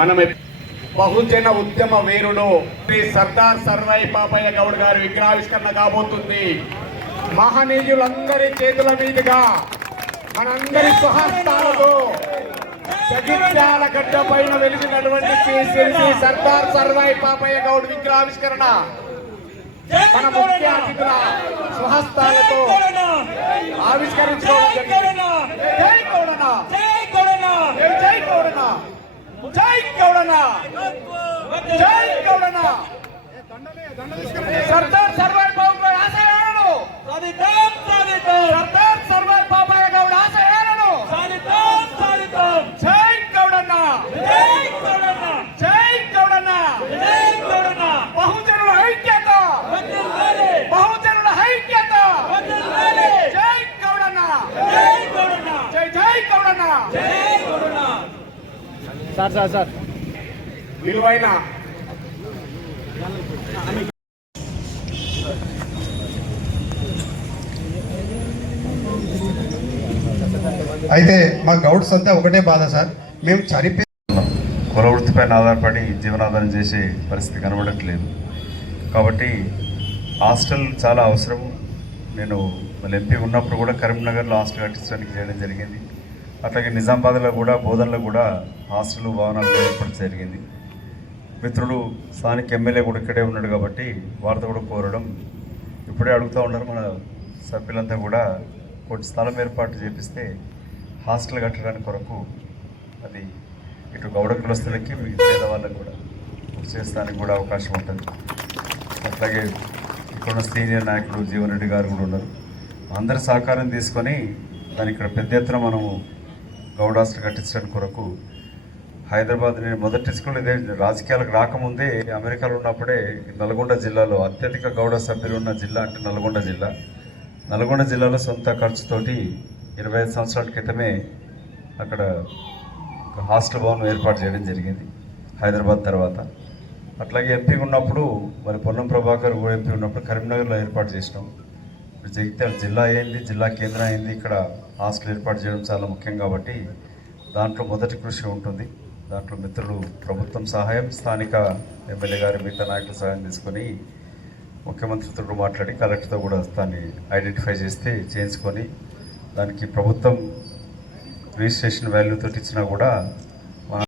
మనం బహుజన ఉద్యమ వీరుడు శ్రీ సర్దార్ సర్వాయి పాపయ్య గౌడ్ గారి విగ్రహావిష్కరణ కాబోతుంది. మహనీయులందరి చేతుల మీదుగా మనందరి స్వహస్తాలతో జగిత్యాల గడ్డ పైన వెలిగినటువంటి శ్రీ సర్దార్ సర్వాయి పాపయ్య గౌడ్ విగ్రహావిష్కరణ మన ముఖ్య అతిథుల స్వహస్తాలతో ఆవిష్కరించుకోవడం జరిగింది. జై గౌడన, జై గౌడన, జై గౌడన, జై గౌడన, జై గౌడన. సర్దార్ సర్వాయి పాపయ్య ఆశయాలను సాధిద్దాం, సాధిద్దాం. సర్దార్ సర్వాయి పాపయ్య గౌడ్ ఆశయాలను సాధిద్దాం, సాధిద్దాం. జై గౌడన, జై గౌడన, జై గౌడన, జై గౌడన. బహుజనుల ఐక్యత, బహుజనుల ఐక్యత. జై గౌడన, జై గౌడన, జై జై గౌడన, జై గౌడన. సార్ విలువైన అయితే మా గౌడ్స్ అంతా ఒకటే బాధ సార్, మేము కుల వృత్తిపైన ఆధారపడి జీవనాధారం చేసే పరిస్థితి కనబడట్లేదు. కాబట్టి హాస్టల్ చాలా అవసరం. నేను మళ్ళీ ఎంపీ ఉన్నప్పుడు కూడా కరీంనగర్లో హాస్టల్ కట్టించడానికి చేయడం జరిగింది. అట్లాగే నిజామాబాద్లో కూడా బోధనలో కూడా హాస్టల్ భవనాలు ఏర్పాటు జరిగింది. మిత్రుడు స్థానిక ఎమ్మెల్యే కూడా ఇక్కడే ఉన్నాడు కాబట్టి వారితో కూడా కోరడం, ఇప్పుడే అడుగుతూ ఉన్నారు మన సభ్యులంతా కూడా కొంచెం స్థలం ఏర్పాటు చేపిస్తే హాస్టల్ కట్టడానికి కొరకు అది ఇటు గౌడ కులస్తులకి మీ పేదవాళ్ళకి కూడా చేస్తానికి కూడా అవకాశం ఉంటుంది. అట్లాగే ఇక్కడున్న సీనియర్ నాయకుడు జీవన్ రెడ్డి గారు కూడా ఉన్నారు. అందరి సహకారం తీసుకొని దాని ఇక్కడ పెద్ద ఎత్తున మనము గౌడ హాస్టల్ కట్టించడానికి కొరకు హైదరాబాద్, నేను మొదటి స్కూల్ ఇదే రాజకీయాలకు రాకముందే అమెరికాలో ఉన్నప్పుడే నల్గొండ జిల్లాలో అత్యధిక గౌడ సభ్యులు ఉన్న జిల్లా అంటే నల్గొండ జిల్లా. నల్గొండ జిల్లాలో సొంత ఖర్చుతోటి 25 సంవత్సరాల క్రితమే అక్కడ ఒక హాస్టల్ భవనం ఏర్పాటు చేయడం జరిగింది హైదరాబాద్ తర్వాత. అట్లాగే ఎంపీ ఉన్నప్పుడు మరి పొన్నం ప్రభాకర్ కూడా ఎంపీ ఉన్నప్పుడు కరీంనగర్లో ఏర్పాటు చేసినాం. ఇప్పుడు జగిత్యాల జిల్లా అయింది, జిల్లా కేంద్రం అయింది. ఇక్కడ హాస్టల్ ఏర్పాటు చేయడం చాలా ముఖ్యం కాబట్టి దాంట్లో మొదటి కృషి ఉంటుంది. దాంట్లో మిత్రులు ప్రభుత్వం సహాయం, స్థానిక ఎమ్మెల్యే గారి మిగతా నాయకుల సహాయం తీసుకొని ముఖ్యమంత్రితో మాట్లాడి కలెక్టర్తో కూడా దాన్ని ఐడెంటిఫై చేస్తే చేయించుకొని దానికి ప్రభుత్వం రిజిస్ట్రేషన్ వాల్యూతో ఇచ్చినా కూడా